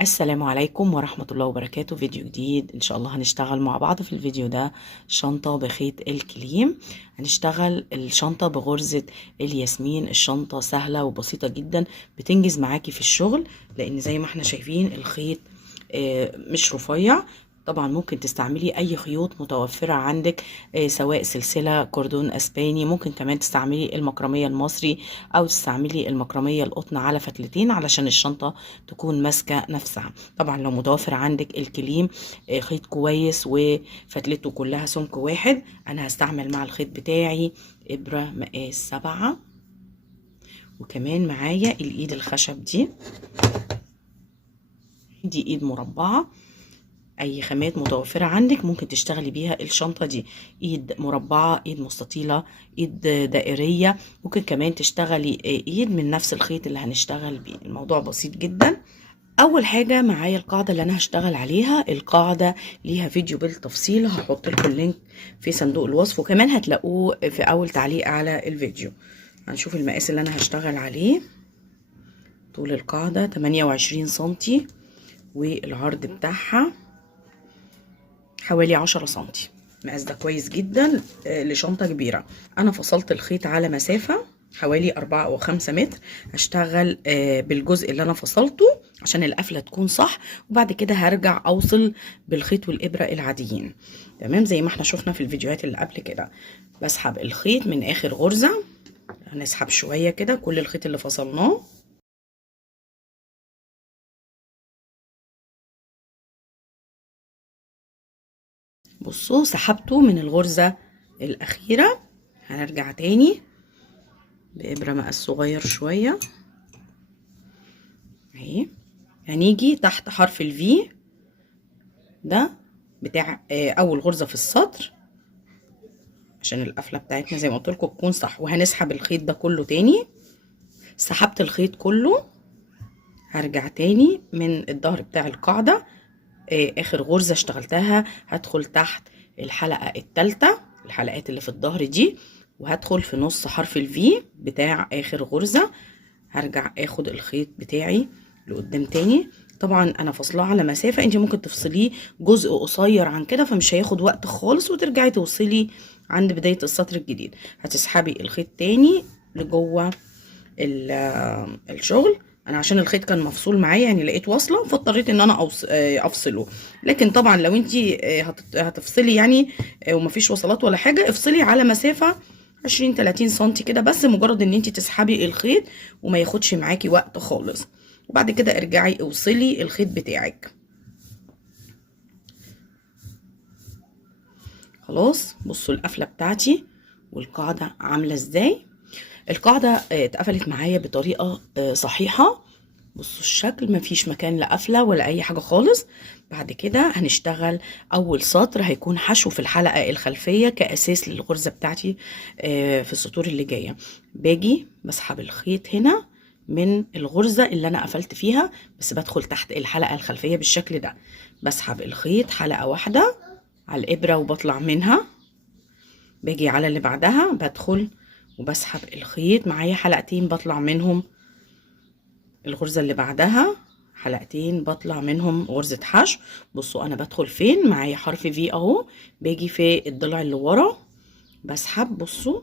السلام عليكم ورحمة الله وبركاته. فيديو جديد ان شاء الله هنشتغل مع بعض. في الفيديو ده شنطة بخيط الكليم. هنشتغل الشنطة بغرزة الياسمين. الشنطة سهلة وبسيطة جدا، بتنجز معاكي في الشغل، لان زي ما احنا شايفين الخيط مش رفيع. طبعا ممكن تستعملي اي خيوط متوفرة عندك، سواء سلسلة كوردون اسباني، ممكن كمان تستعملي المكرمية المصري او تستعملي المكرمية القطن على فتلتين علشان الشنطة تكون ماسكة نفسها. طبعا لو متوفر عندك الكليم خيط كويس وفتلته كلها سمك واحد، انا هستعمل مع الخيط بتاعي ابرة مقاس 7، وكمان معايا الايد الخشب دي ايد مربعة. اي خامات متوفرة عندك ممكن تشتغلي بيها الشنطة دي، ايد مربعة، ايد مستطيلة، ايد دائرية، ممكن كمان تشتغلي ايد من نفس الخيط اللي هنشتغل بيه. الموضوع بسيط جدا. اول حاجة معايا القاعدة اللي انا هشتغل عليها. القاعدة ليها فيديو بالتفصيل، هحط لكم اللينك في صندوق الوصف، وكمان هتلاقوه في اول تعليق على الفيديو. هنشوف المقاس اللي انا هشتغل عليه. طول القاعدة 28 سنتي، والعرض بتاعها حوالي 10 سنتي. المقاس ده كويس جدا لشنطة كبيرة. انا فصلت الخيط على مسافة حوالي 4 أو 5 متر. هشتغل بالجزء اللي انا فصلته عشان القفلة تكون صح، وبعد كده هرجع اوصل بالخيط والابرة العاديين. تمام، زي ما احنا شفنا في الفيديوهات اللي قبل كده. بسحب الخيط من اخر غرزة، هنسحب شوية كده كل الخيط اللي فصلناه. بصوا سحبته من الغرزة الأخيرة. هنرجع تاني بإبرة مقاس صغير شوية اهي. هنيجي تحت حرف الفي ده بتاع أول غرزة في السطر، عشان القفلة بتاعتنا زي ما قلت لكم تكون صح. وهنسحب الخيط ده كله تاني. سحبت الخيط كله، هرجع تاني من الظهر بتاع القاعدة. آخر غرزة اشتغلتها هدخل تحت الحلقة التالتة، الحلقات اللي في الظهر دي، وهدخل في نص حرف الفي بتاع آخر غرزة. هرجع اخد الخيط بتاعي لقدام تاني. طبعا انا فاصلاه على مسافة، انت ممكن تفصليه جزء قصير عن كده فمش هياخد وقت خالص، وترجعي توصلي عند بداية السطر الجديد. هتسحبي الخيط تاني لجوه الشغل. انا عشان الخيط كان مفصول معايا، يعني لقيت واصله فاضطريت ان انا افصله. لكن طبعا لو انت هتفصلي يعني ومفيش وصلات ولا حاجه، افصلي على مسافه 20-30 سنتي كده بس، مجرد ان انت تسحبي الخيط وما ياخدش معاكي وقت خالص. وبعد كده ارجعي اوصلي الخيط بتاعك. خلاص، بصوا القفله بتاعتي والقاعده عامله ازاي. القاعده اتقفلت معايا بطريقه صحيحه. بصوا الشكل، مفيش مكان لا قفله ولا اي حاجه خالص. بعد كده هنشتغل اول سطر هيكون حشو في الحلقه الخلفيه كاساس للغرزه بتاعتي في السطور اللي جايه. باجي بسحب الخيط هنا من الغرزه اللي انا قفلت فيها، بس بدخل تحت الحلقه الخلفيه بالشكل ده. بسحب الخيط حلقه واحده على الابره وبطلع منها. باجي على اللي بعدها بدخل وبسحب الخيط معايا حلقتين بطلع منهم. الغرزة اللي بعدها حلقتين بطلع منهم غرزة حشو. بصوا انا بدخل فين، معايا حرف في اهو، باجي في الضلع اللي ورا بسحب. بصوا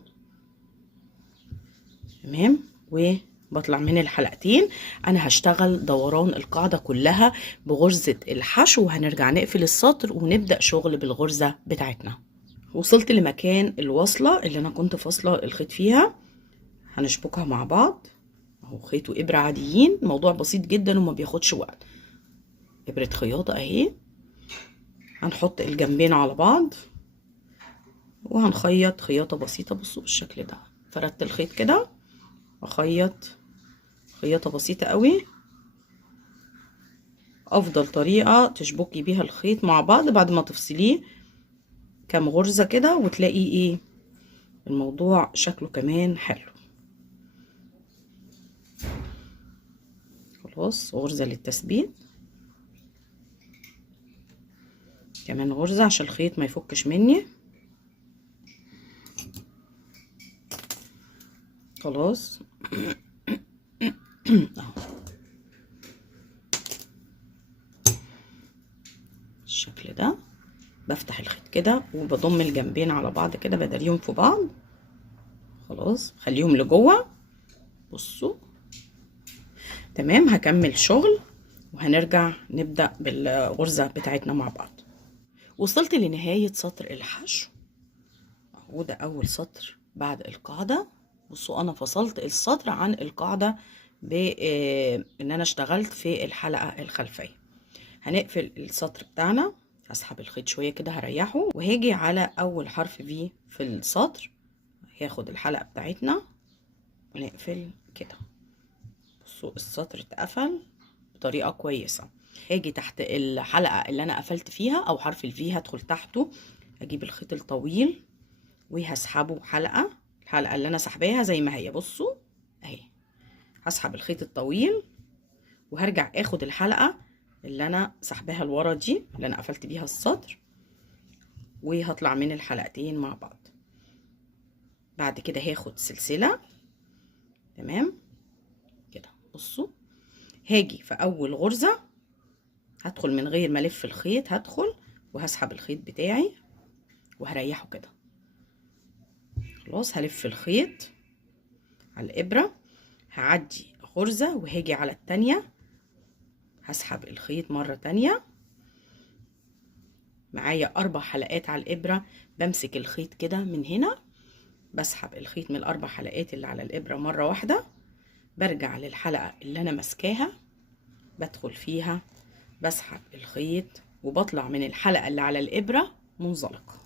تمام، وبطلع من الحلقتين. انا هشتغل دوران القاعدة كلها بغرزة الحشو، وهنرجع نقفل السطر ونبدأ شغل بالغرزة بتاعتنا. وصلت لمكان الوصلة اللي انا كنت فاصلة الخيط فيها. هنشبكها مع بعض اهو، خيط وابره عاديين، موضوع بسيط جدا وما بياخدش وقت. ابره خياطه اهي. هنحط الجنبين على بعض وهنخيط خياطه بسيطه. بصوا بالشكل ده، فردت الخيط كده اخيط خياطه بسيطه قوي. افضل طريقه تشبكي بيها الخيط مع بعض بعد ما تفصليه كام غرزه كده، وتلاقي ايه الموضوع شكله كمان حلو. خلاص، غرزه للتثبيت، كمان غرزه عشان الخيط ما يفكش مني. خلاص اهو. بالشكل ده. بفتح الخيط كده وبضم الجنبين على بعض كده، بداريهم في بعض. خلاص خليهم لجوه. بصوا تمام. هكمل شغل وهنرجع نبدأ بالغرزة بتاعتنا مع بعض. وصلت لنهاية سطر الحشو اهو. ده اول سطر بعد القاعدة. بصوا انا فصلت السطر عن القاعدة بان انا اشتغلت في الحلقة الخلفية. هنقفل السطر بتاعنا. هسحب الخيط شوية كده هريحه، وهاجي على اول حرف في السطر. هاخد الحلقة بتاعتنا ونقفل كده. بصوا السطر اتقفل بطريقة كويسة. هاجي تحت الحلقة اللي انا قفلت فيها او حرف الفي، هدخل تحته، اجيب الخيط الطويل وهسحبه الحلقة اللي انا سحباها زي ما هي. بصوا اهي. هسحب الخيط الطويل وهرجع اخد الحلقة اللي انا سحباها لورا دي، اللي انا قفلت بيها السطر، وهطلع من الحلقتين مع بعض. بعد كده هاخد سلسلة. تمام كده. بصوا هاجي في اول غرزة هدخل من غير ما الف الخيط، هدخل وهسحب الخيط بتاعي وهريحه كده. خلاص هلف الخيط على الابرة، هعدي غرزة وهاجي على التانية، هسحب الخيط مرة تانية. معايا 4 حلقات على الابرة. بمسك الخيط كده من هنا، بسحب الخيط من ال4 حلقات اللي على الابرة مرة واحدة، برجع للحلقة اللي انا ماسكاها، بدخل فيها، بسحب الخيط وبطلع من الحلقة اللي على الابرة منزلقة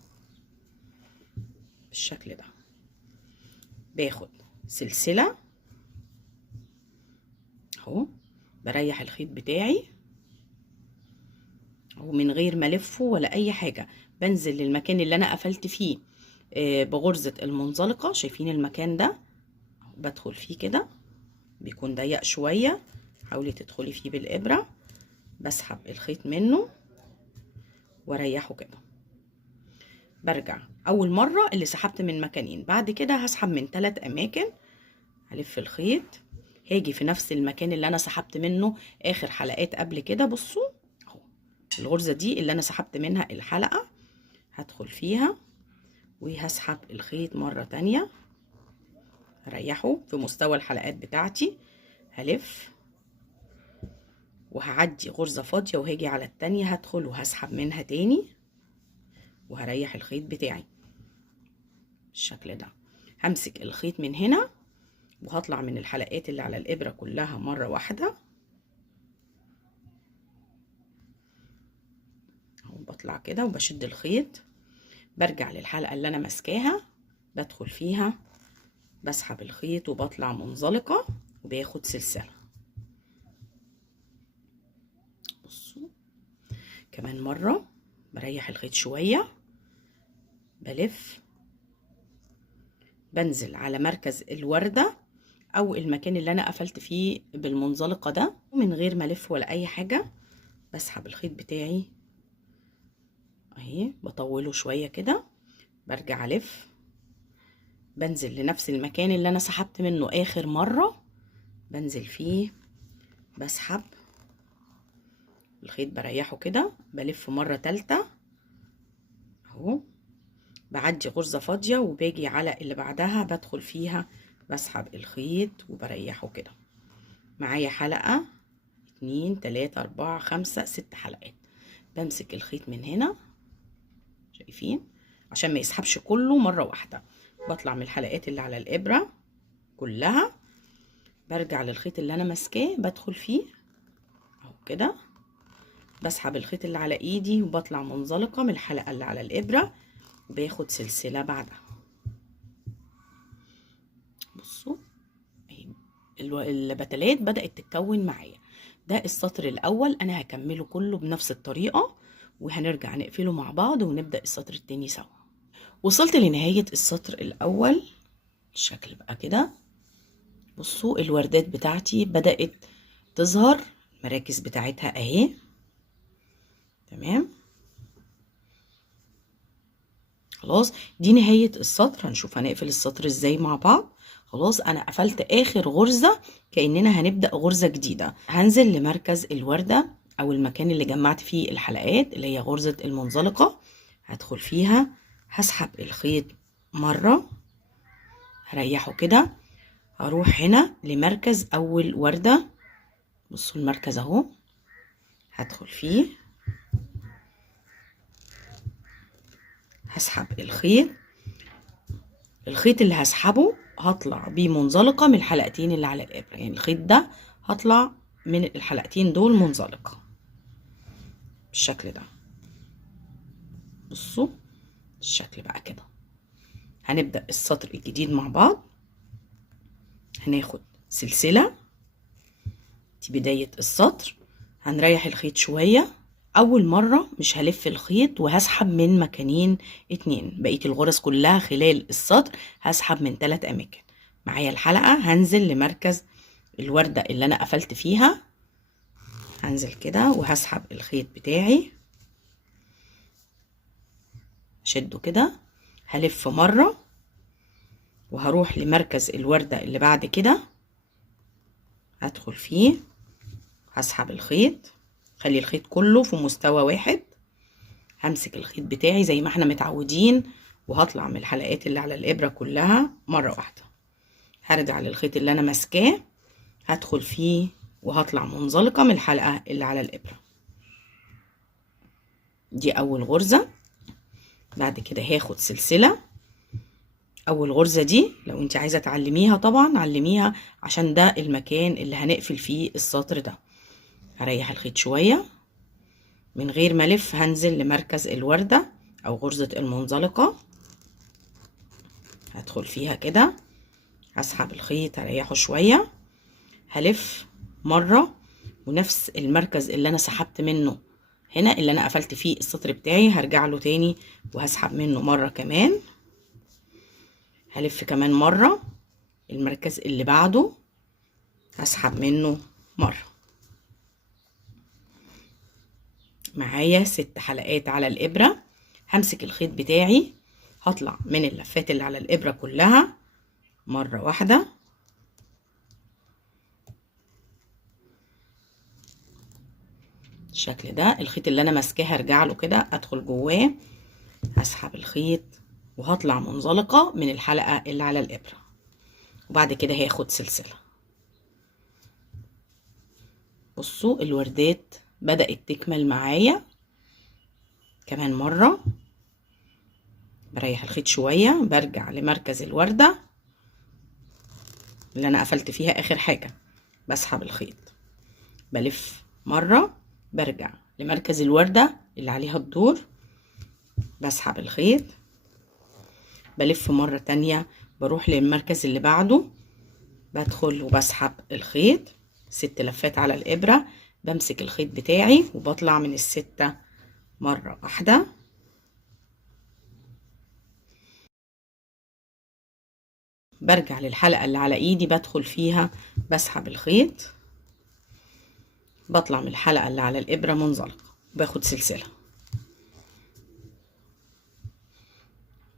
بالشكل ده. باخد سلسلة اهو، بريح الخيط بتاعي اهو من غير ما الفه ولا اي حاجة. بنزل للمكان اللي انا قفلت فيه بغرزة المنزلقة. شايفين المكان ده؟ بدخل فيه كده، بيكون ضيق شوية، حاولي تدخلي فيه بالابرة. بسحب الخيط منه واريحه كده. برجع اول مرة اللي سحبت من مكانين، بعد كده هسحب من 3 اماكن. هلف الخيط، هاجي في نفس المكان اللي انا سحبت منه اخر حلقات قبل كده. بصوا اهو الغرزة دي اللي انا سحبت منها الحلقة، هدخل فيها وهسحب الخيط مرة تانية، هريحه في مستوى الحلقات بتاعتي. هلف وهعدي غرزة فاضية وهاجي على التانية، هدخل وهسحب منها تاني وهريح الخيط بتاعي بالشكل ده. همسك الخيط من هنا وهطلع من الحلقات اللي على الإبرة كلها مرة واحدة اهو. بطلع كده وبشد الخيط، برجع للحلقة اللي انا ماسكاها، بدخل فيها، بسحب الخيط وبطلع منزلقة وباخد سلسلة. بصوا كمان مرة، بريح الخيط شوية، بلف، بنزل على مركز الوردة او المكان اللي انا قفلت فيه بالمنزلقة ده، من غير ما الف ولا اي حاجة. بسحب الخيط بتاعي اهي، بطوله شوية كده، برجع الف، بنزل لنفس المكان اللي انا سحبت منه اخر مرة، بنزل فيه، بسحب الخيط، بريحه كده، بلف مرة تالتة اهو، بعدي غرزة فاضية وباجي على اللي بعدها بدخل فيها، بسحب الخيط وبريحه كده. معايا حلقة 2 3 4 5 6 حلقات. بمسك الخيط من هنا، شايفين؟ عشان ما يسحبش كله مرة واحدة. بطلع من الحلقات اللي على الإبرة كلها، برجع للخيط اللي انا ماسكاه، بدخل فيه اهو كده، بسحب الخيط اللي على ايدي وبطلع منزلقة من الحلقة اللي على الإبرة وباخد سلسلة بعدها. بصوا البتلات بدأت تتكون معايا. ده السطر الأول، أنا هكمله كله بنفس الطريقة وهنرجع نقفله مع بعض ونبدأ السطر التاني سوا. وصلت لنهاية السطر الأول، الشكل بقى كده. بصوا الوردات بتاعتي بدأت تظهر، المراكز بتاعتها اهي. تمام، خلاص دي نهاية السطر. هنشوف هنقفل السطر ازاي مع بعض. خلاص انا قفلت اخر غرزة، كأننا هنبدأ غرزة جديدة. هنزل لمركز الوردة او المكان اللي جمعت فيه الحلقات اللي هي غرزة المنزلقة، هدخل فيها، هسحب الخيط مرة، هريحه كده، هروح هنا لمركز اول وردة. بصوا المركز اهو، هدخل فيه، هسحب الخيط اللي هسحبه هطلع بيه منزلقة من الحلقتين اللي على الإبرة، يعني الخيط ده هطلع من الحلقتين دول منزلقة بالشكل ده. بصوا الشكل بقى كده. هنبدأ السطر الجديد مع بعض. هناخد سلسلة، دي بداية السطر، هنريح الخيط شوية. أول مرة مش هلف الخيط وهسحب من مكانين اتنين، بقية الغرز كلها خلال السطر هسحب من 3 أماكن. معايا الحلقة هنزل لمركز الوردة اللي أنا قفلت فيها، هنزل كده وهسحب الخيط بتاعي، شده كده، هلف مرة وهروح لمركز الوردة اللي بعد كده، هدخل فيه، هسحب الخيط، خلي الخيط كله في مستوى واحد، همسك الخيط بتاعي زي ما احنا متعودين وهطلع من الحلقات اللي على الإبرة كلها مرة واحدة. هرجع للخيط اللي انا ماسكاه، هدخل فيه وهطلع منزلقة من الحلقة اللي على الإبرة. دي أول غرزة. بعد كده هاخد سلسلة. أول غرزة دي لو انت عايزة تعلميها طبعا علميها، عشان ده المكان اللي هنقفل فيه السطر ده. هريح الخيط شوية، من غير ما ألف هنزل لمركز الوردة أو غرزة المنزلقة، هدخل فيها كده، هسحب الخيط، هريحه شوية، هلف مرة، ونفس المركز اللي أنا سحبت منه هنا اللي أنا قفلت فيه السطر بتاعي هرجع له تاني وهسحب منه مرة كمان، هلف كمان مرة، المركز اللي بعده هسحب منه مرة. معايا 6 حلقات على الإبرة. همسك الخيط بتاعي، هطلع من اللفات اللي على الإبرة كلها مرة واحدة، الشكل ده. الخيط اللي انا ماسكاه هرجع له كده، ادخل جواه، هسحب الخيط وهطلع منزلقة من الحلقة اللي على الإبرة، وبعد كده هاخد سلسلة. بصوا الوردات بدأت تكمل معايا. كمان مرة بريح الخيط شوية، برجع لمركز الوردة اللي انا قفلت فيها اخر حاجة، بسحب الخيط، بلف مرة، برجع لمركز الوردة اللي عليها الدور، بسحب الخيط، بلف مرة تانية، بروح للمركز اللي بعده، بدخل وبسحب الخيط. 6 لفات على الإبرة، بمسك الخيط بتاعي وبطلع من ال6 مرة واحدة، برجع للحلقة اللي على ايدي، بدخل فيها، بسحب الخيط، بطلع من الحلقة اللي على الإبرة منزلقة، باخد سلسلة.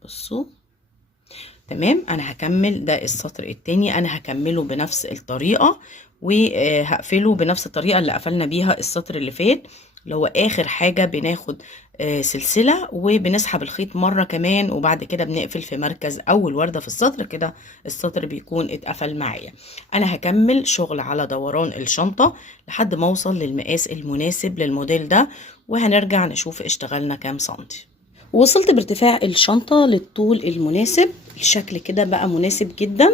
بصوا تمام. انا هكمل ده السطر التاني، انا هكمله بنفس الطريقة وهقفله بنفس الطريقة اللي قفلنا بيها السطر اللي فات، اللي هو اخر حاجة بناخد سلسلة وبنسحب الخيط مرة كمان، وبعد كده بنقفل في مركز اول وردة في السطر كده، السطر بيكون اتقفل معايا. انا هكمل شغل على دوران الشنطة لحد ما اوصل للمقاس المناسب للموديل ده، وهنرجع نشوف اشتغلنا كام سنتي. وصلت بارتفاع الشنطة للطول المناسب، الشكل كده بقى مناسب جدا.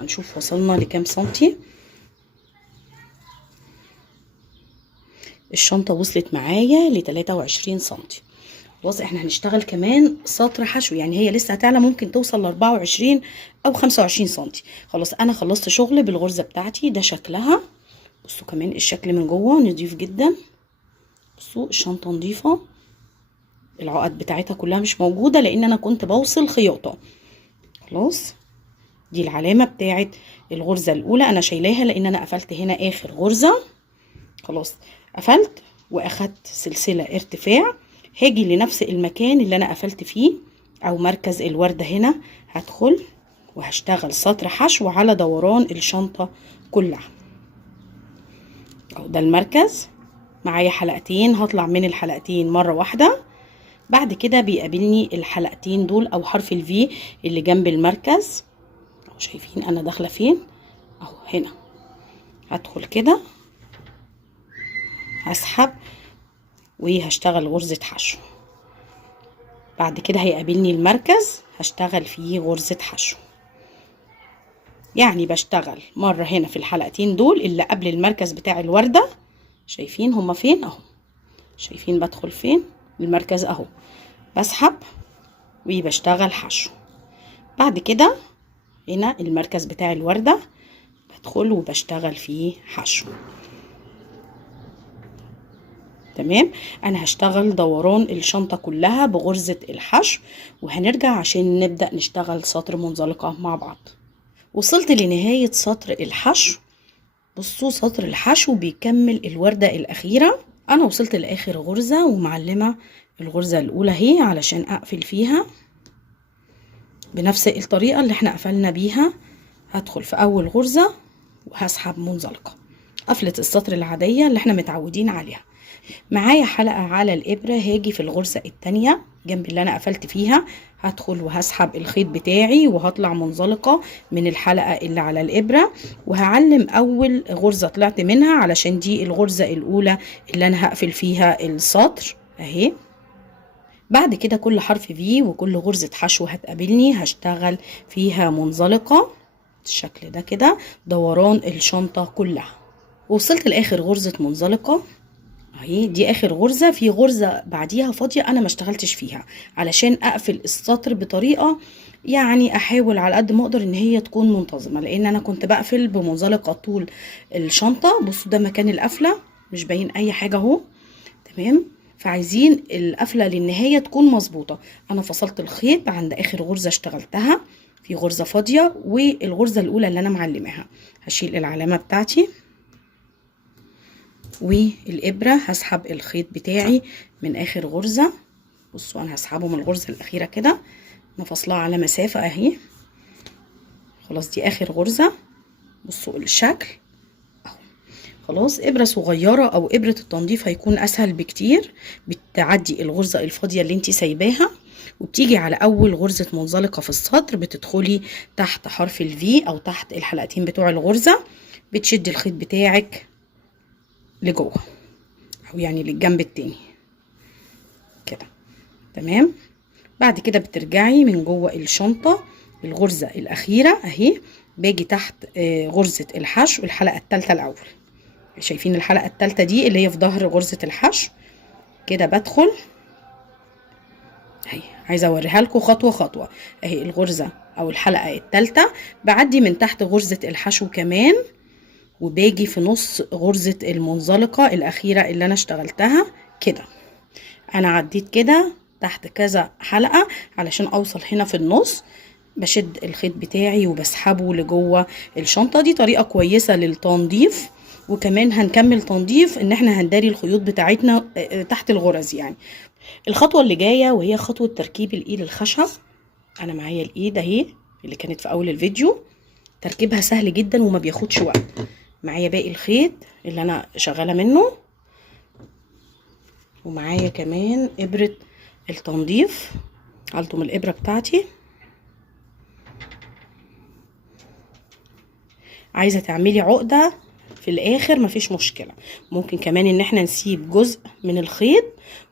هنشوف وصلنا لكام سنتي. الشنطة وصلت معايا ل 23 سنتي. بص احنا هنشتغل كمان سطر حشو، يعني هي لسه هتعلى، ممكن توصل ل 24 او 25 سنتي. خلاص انا خلصت شغل بالغرزة بتاعتي، ده شكلها. بصوا كمان الشكل من جوه نضيف جدا. بصوا الشنطة نضيفة، العقد بتاعتها كلها مش موجودة لان انا كنت بوصل خياطة. خلاص دي العلامة بتاعت الغرزة الاولى، انا شايلاها لان انا قفلت هنا اخر غرزة. خلاص قفلت واخدت سلسلة ارتفاع، هاجي لنفس المكان اللي انا قفلت فيه او مركز الوردة هنا، هدخل وهشتغل سطر حشو على دوران الشنطة كلها. اهو ده المركز، معايا حلقتين، هطلع من الحلقتين مرة واحدة. بعد كده بيقابلني الحلقتين دول او حرف الفي اللي جنب المركز. اهو شايفين انا داخله فين اهو. هنا هدخل كده، هسحب وهشتغل غرزة حشو. بعد كده هيقابلني المركز، هشتغل فيه غرزة حشو. يعني بشتغل مرة هنا في الحلقتين دول اللي قبل المركز بتاع الوردة. شايفين هما فين اهو، شايفين بدخل فين المركز اهو، بسحب وبشتغل حشو. بعد كده هنا المركز بتاع الوردة بدخل وبشتغل فيه حشو. تمام. انا هشتغل دوران الشنطة كلها بغرزة الحشو، وهنرجع عشان نبدأ نشتغل سطر منزلقة مع بعض. وصلت لنهاية سطر الحشو. بصوا سطر الحشو بيكمل الوردة الأخيرة. أنا وصلت لآخر غرزة ومعلمة الغرزة الأولى اهي علشان أقفل فيها بنفس الطريقة اللي احنا قفلنا بيها. هدخل في أول غرزة وهسحب منزلقة، قفلة السطر العادية اللي احنا متعودين عليها. معايا حلقة على الإبرة، هاجي في الغرزة التانية جنب اللي أنا قفلت فيها، هدخل وهسحب الخيط بتاعي وهطلع منزلقة من الحلقة اللي على الإبرة، وهعلم أول غرزة طلعت منها علشان دي الغرزة الأولى اللي أنا هقفل فيها السطر أهي. بعد كده كل حرف في وكل غرزة حشو هتقابلني هشتغل فيها منزلقة بالشكل ده كده دوران الشنطة كلها. وصلت لآخر غرزة منزلقة اهي، دي اخر غرزة. في غرزة بعديها فاضية انا ما اشتغلتش فيها علشان اقفل السطر بطريقة يعني احاول على قد ما اقدر ان هي تكون منتظمة، لان انا كنت بقفل بمنزلقة طول الشنطة. بصوا ده مكان القفلة مش باين اي حاجة اهو. تمام. فعايزين القفلة للنهاية تكون مظبوطة. انا فصلت الخيط عند اخر غرزة اشتغلتها، في غرزة فاضية والغرزة الاولى اللي انا معلماها. هشيل العلامة بتاعتي والإبرة هسحب الخيط بتاعي من آخر غرزة. بصوا أنا هسحبه من الغرزة الأخيرة كده، أنا فاصلاه على مسافة أهي. خلاص دي آخر غرزة. بصوا الشكل أهو. خلاص إبرة صغيرة أو إبرة التنظيف هيكون أسهل بكتير، بتعدي الغرزة الفاضية اللي انتي سايباها وبتيجي على أول غرزة منزلقة في السطر، بتدخلي تحت حرف الفي أو تحت الحلقتين بتوع الغرزة، بتشدي الخيط بتاعك لجوه او يعني للجنب التاني كده. تمام. بعد كده بترجعي من جوه الشنطة الغرزة الأخيرة اهي، باجي تحت غرزة الحشو الحلقة التالتة الأول. شايفين الحلقة التالتة دي اللي هي في ظهر غرزة الحشو كده، بدخل اهي. عايزة اوريها لكم خطوة خطوة اهي. الغرزة او الحلقة التالتة بعدي من تحت غرزة الحشو كمان، وباجي في نص غرزة المنزلقة الأخيرة اللي أنا اشتغلتها كده. أنا عديت كده تحت كذا حلقة علشان أوصل هنا في النص، بشد الخيط بتاعي وبسحبه لجوه الشنطة. دي طريقة كويسة للتنظيف، وكمان هنكمل تنظيف ان احنا هنداري الخيوط بتاعتنا تحت الغرز يعني. الخطوة اللي جاية وهي خطوة تركيب الإيد الخشب. أنا معايا الإيد أهي اللي كانت في أول الفيديو، تركيبها سهل جدا وما بياخدش وقت. معايا باقي الخيط اللي انا شغاله منه، ومعايا كمان ابره التنظيف. هلطم الابره بتاعتي. عايزه تعملي عقده في الاخر مفيش مشكله، ممكن كمان ان احنا نسيب جزء من الخيط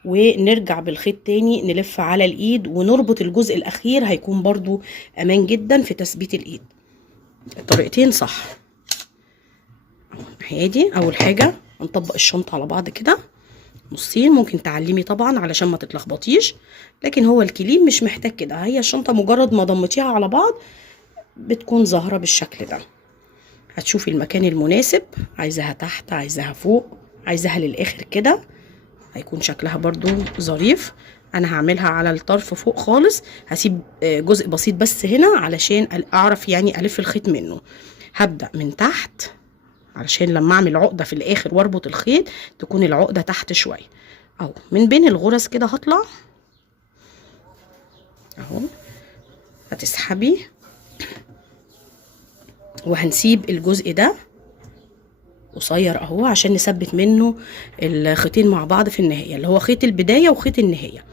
ونرجع بالخيط تاني نلف على الايد ونربط الجزء الاخير، هيكون برضو امان جدا في تثبيت الايد. الطريقتين صح. دي اول حاجه هنطبق الشنطه على بعض كده نصين. ممكن تعلمي طبعا علشان ما تتلخبطيش، لكن هو الكليم مش محتاج كده. هي الشنطه مجرد ما ضمتيها على بعض بتكون ظاهره بالشكل ده. هتشوفي المكان المناسب، عايزاها تحت، عايزاها فوق، عايزاها للاخر كده، هيكون شكلها برضو ظريف. انا هعملها على الطرف فوق خالص، هسيب جزء بسيط بس هنا علشان اعرف يعني الف الخيط منه. هبدأ من تحت علشان لما اعمل عقده في الاخر واربط الخيط تكون العقده تحت شويه اهو. من بين الغرز كده هطلع اهو، هتسحبي وهنسيب الجزء ده قصير اهو عشان نثبت منه الخيطين مع بعض في النهايه، اللي هو خيط البدايه وخيط النهايه.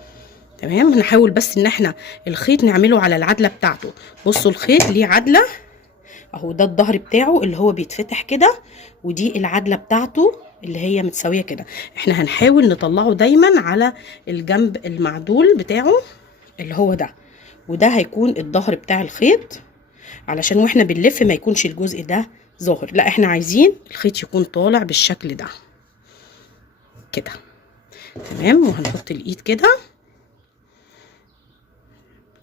تمام. هنحاول بس ان احنا الخيط نعمله على العدله بتاعته. بصوا الخيط ليه عدله اهو، ده الظهر بتاعه اللي هو بيتفتح كده، ودي العدله بتاعته اللي هي متساويه كده. احنا هنحاول نطلعه دايما على الجنب المعدول بتاعه اللي هو ده، وده هيكون الظهر بتاع الخيط، علشان واحنا بنلف ما يكونش الجزء ده ظاهر، لا احنا عايزين الخيط يكون طالع بالشكل ده كده. تمام. وهنحط الايد كده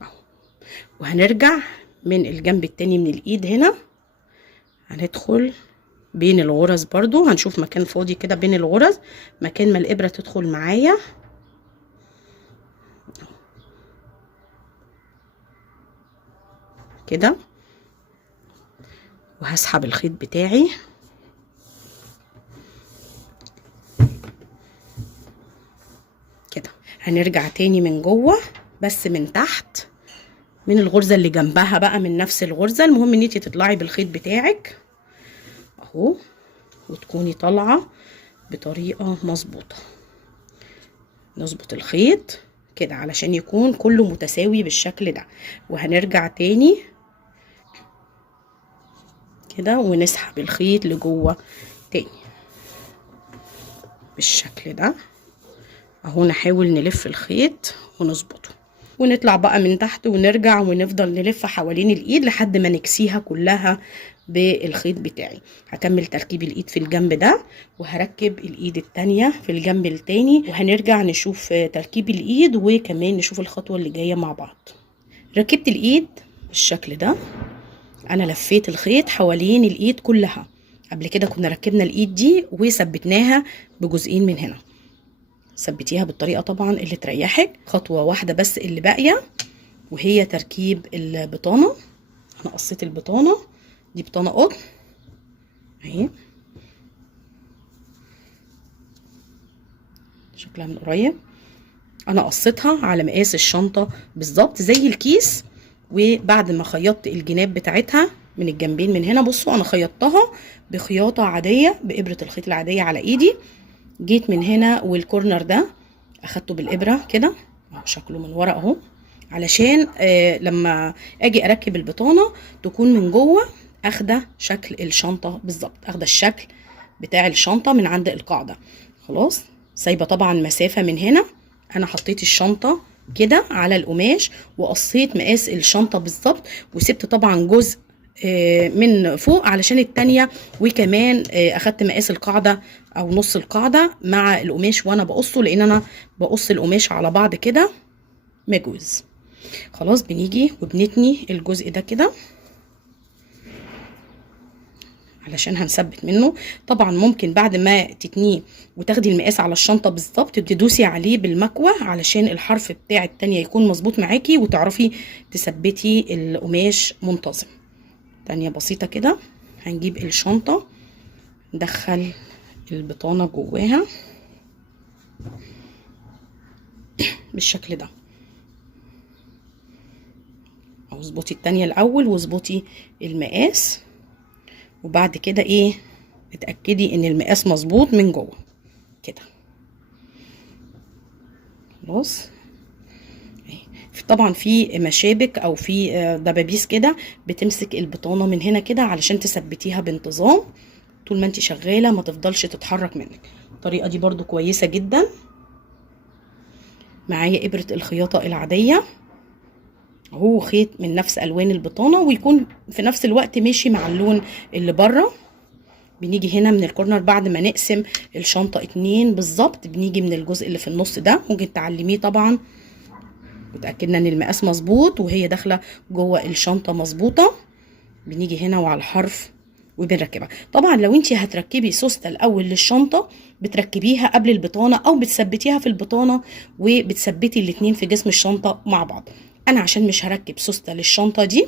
اهو، وهنرجع من الجنب التاني من الايد هنا، هندخل بين الغرز برضو، هنشوف مكان فاضي كده بين الغرز، مكان ما الابرة تدخل معايا كده، وهسحب الخيط بتاعي كده. هنرجع تاني من جوه بس من تحت، من الغرزة اللي جنبها بقى، من نفس الغرزة. المهم ان انتي تطلعي بالخيط بتاعك اهو، وتكوني طالعة بطريقة مظبوطة. نظبط الخيط كده علشان يكون كله متساوي بالشكل ده. وهنرجع تاني كده ونسحب الخيط لجوه تاني بالشكل ده اهو. نحاول نلف الخيط ونظبطه، ونطلع بقى من تحت ونرجع ونفضل نلف حوالين الايد لحد ما نكسيها كلها بالخيط بتاعي. هكمل تركيب الايد في الجنب ده، وهركب الايد التانية في الجنب التاني، وهنرجع نشوف تركيب الايد وكمان نشوف الخطوة اللي جاية مع بعض. ركبت الايد بالشكل ده، انا لفيت الخيط حوالين الايد كلها. قبل كده كنا ركبنا الايد دي وثبتناها بجزئين من هنا، ثبتيها بالطريقه طبعا اللي تريحك. خطوه واحده بس اللي باقيه، وهي تركيب البطانه. انا قصيت البطانه دي، بطانه قطن اهي، شكلها من قريب. انا قصيتها على مقاس الشنطه بالظبط زي الكيس، وبعد ما خيطت الجناب بتاعتها من الجنبين من هنا، بصوا انا خيطتها بخياطه عاديه بابره الخيط العاديه على ايدي. جيت من هنا والكورنر ده اخدته بالابره كده اهو، شكله من ورا اهو، علشان لما اجي اركب البطانه تكون من جوه اخده شكل الشنطه بالظبط، اخده الشكل بتاع الشنطه من عند القاعده. خلاص، سايبه طبعا مسافه من هنا. انا حطيت الشنطه كده على القماش وقصيت مقاس الشنطه بالظبط، وسبت طبعا جزء من فوق علشان التانية، وكمان اخدت مقاس القاعدة او نص القاعدة مع القماش وانا بقصه، لان انا بقص القماش على بعض كده مجوز. خلاص، بنيجي وبنتني الجزء ده كده علشان هنثبت منه. طبعا ممكن بعد ما تتنيه وتاخدي المقاس على الشنطة بالظبط تدوسي عليه بالمكوة علشان الحرف بتاع التانية يكون مظبوط معاكي وتعرفي تثبتي القماش منتظم. تانية بسيطة كده، هنجيب الشنطة ندخل البطانة جواها بالشكل ده، او اظبطي التانية الاول واظبطي المقاس، وبعد كده ايه اتأكدي ان المقاس مظبوط من جوه كده. خلاص، طبعا في مشابك او في دبابيس كده بتمسك البطانه من هنا كده علشان تثبتيها بانتظام طول ما انت شغاله، ما تفضلش تتحرك منك. الطريقه دي برضو كويسه جدا. معايا ابره الخياطه العاديه اهو، خيط من نفس الوان البطانه ويكون في نفس الوقت ماشي مع اللون اللي بره. بنيجي هنا من الكورنر بعد ما نقسم الشنطه 2 بالظبط، بنيجي من الجزء اللي في النص ده، ممكن تعلميه طبعا وتأكدنا ان المقاس مظبوط وهي داخله جوه الشنطه مظبوطه. بنيجي هنا وعلى الحرف وبنركبها. طبعا لو انت هتركبي سوسته الاول للشنطه بتركبيها قبل البطانه او بتثبتيها في البطانه وبتثبتي الاتنين في جسم الشنطه مع بعض. انا عشان مش هركب سوسته للشنطه دي،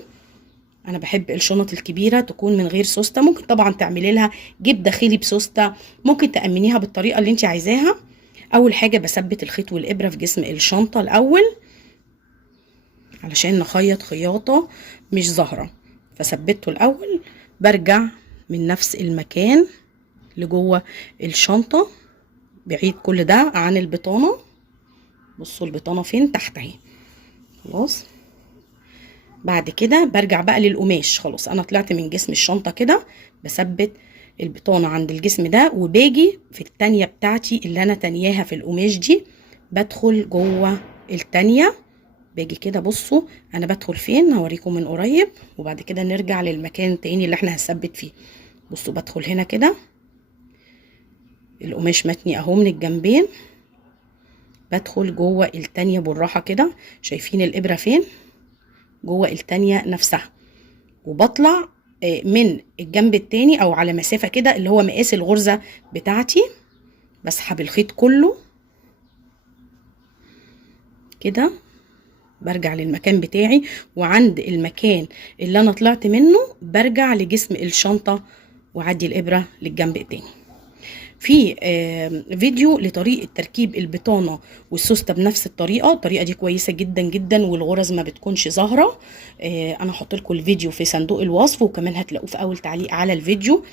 انا بحب الشنط الكبيره تكون من غير سوسته. ممكن طبعا تعملي لها جيب داخلي بسوسته، ممكن تامنيها بالطريقه اللي انت عايزاها. اول حاجه بثبت الخيط والابره في جسم الشنطه الاول علشان نخيط خياطة مش ظاهرة، فثبته الأول. برجع من نفس المكان لجوه الشنطة، بعيد كل ده عن البطانة. بصوا البطانة فين؟ تحت اهي. خلاص بعد كده برجع بقى للقماش. خلاص انا طلعت من جسم الشنطة كده، بثبت البطانة عند الجسم ده، وباجي في التانية بتاعتي اللي انا تانياها في القماش دي، بدخل جوه التانية. باجي كده، بصوا انا بدخل فين، هوريكم من قريب وبعد كده نرجع للمكان تاني اللي احنا هنثبت فيه. بصوا بدخل هنا كده، القماش متني اهو من الجنبين، بدخل جوه التانية بالراحة كده. شايفين الابرة فين؟ جوه التانية نفسها. وبطلع من الجنب التاني او على مسافة كده اللي هو مقاس الغرزة بتاعتي، بسحب الخيط كله كده، برجع للمكان بتاعي، وعند المكان اللي انا طلعت منه برجع لجسم الشنطة وعدي الابرة للجنب التاني. في فيديو لطريقة تركيب البطانة والسوستة بنفس الطريقة. الطريقة دي كويسة جدا جدا والغرز ما بتكونش ظاهرة. انا هحط لكم الفيديو في صندوق الوصف، وكمان هتلاقوه في اول تعليق على الفيديو.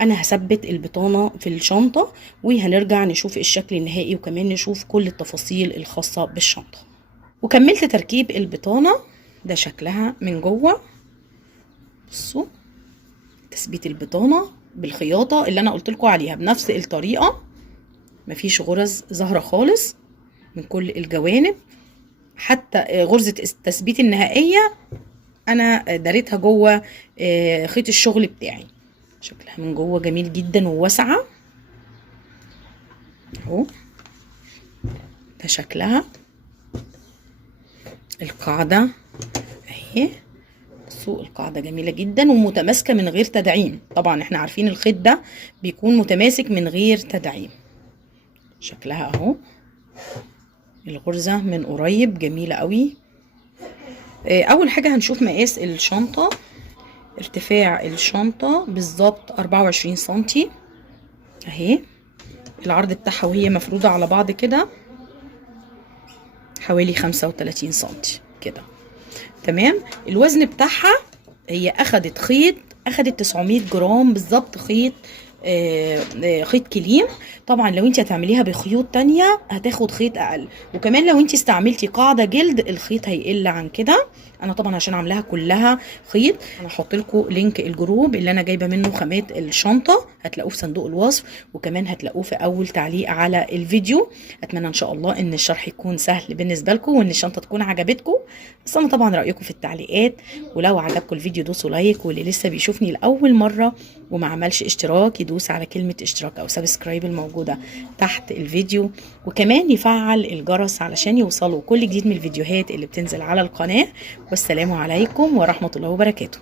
انا هثبت البطانة في الشنطة وهنرجع نشوف الشكل النهائي، وكمان نشوف كل التفاصيل الخاصة بالشنطة. وكملت تركيب البطانة، ده شكلها من جوه. بصوا تثبيت البطانة بالخياطة اللي انا قلت لكم عليها بنفس الطريقة، مفيش غرز ظاهرة خالص من كل الجوانب. حتى غرزة التثبيت النهائية انا داريتها جوه خيط الشغل بتاعي. شكلها من جوه جميل جدا وواسعة اهو. ده شكلها. القاعدة اهي، بصوا القاعدة جميلة جدا ومتماسكة من غير تدعيم. طبعا احنا عارفين الخيط ده بيكون متماسك من غير تدعيم. شكلها اهو. الغرزة من قريب جميلة قوي. اول حاجة هنشوف مقاس الشنطة. ارتفاع الشنطة بالظبط 24 سنتي اهي. العرض بتاعها وهي مفرودة على بعض كده حوالي 35 سنتي كده. تمام. الوزن بتاعها، هي اخدت خيط، اخدت 900 جرام بالظبط خيط، خيط كليم. طبعا لو انت هتعمليها بخيوط تانية هتاخد خيط اقل، وكمان لو انت استعملتي قاعدة جلد الخيط هيقل عن كده. انا طبعا عشان عاملاها كلها خيط، انا هحط لكم لينك الجروب اللي انا جايبه منه خامات الشنطه، هتلاقوه في صندوق الوصف، وكمان هتلاقوه في اول تعليق على الفيديو. اتمنى ان شاء الله ان الشرح يكون سهل بالنسبه لكم وان الشنطه تكون عجبتكم. بس انا طبعا رايكم في التعليقات، ولو عجبكم الفيديو دوسوا لايك، واللي لسه بيشوفني لاول مره وما عملش اشتراك يدوس على كلمه اشتراك او سبسكرايب الموجوده تحت الفيديو، وكمان يفعل الجرس علشان يوصلوا كل جديد من الفيديوهات اللي بتنزل على القناه. والسلام عليكم ورحمه الله وبركاته.